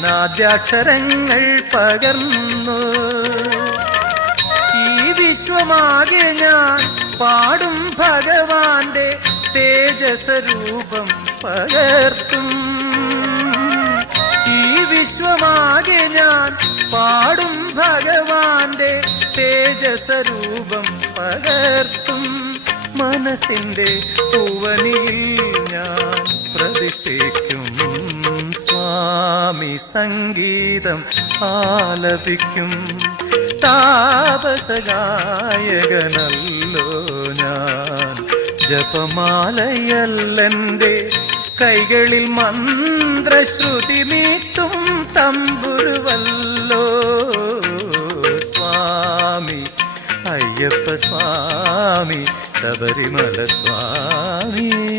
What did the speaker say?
എന്നാദ്യാക്ഷരങ്ങൾ പകർന്നു. ഈ വിശ്വമാകെ ഞാൻ പാടും ഭഗവാന്റെ തേജസ്വരൂപം പകർത്തും. ഈ വിശ്വമാകെ ഞാൻ പാടും ഭഗവാന്റെ തേജസ്വരൂപം പകർത്തും. മനസ്സിന്റെ പൂവനിയിൽ ഞാൻ പ്രതിഷ്ഠിക്കും. സ്വാമി സംഗീതം ആലപിക്കും. താപസഗായകനല്ലോ ഞാൻ, ജപമാലയല്ലെന്റെ കൈകളിൽ മന്ത്രശ്രുതി മീട്ടും തമ്പുരുവല്ലോ. സ്വാമി അയ്യപ്പ സ്വാമി, ശബരിമല സ്വാമി.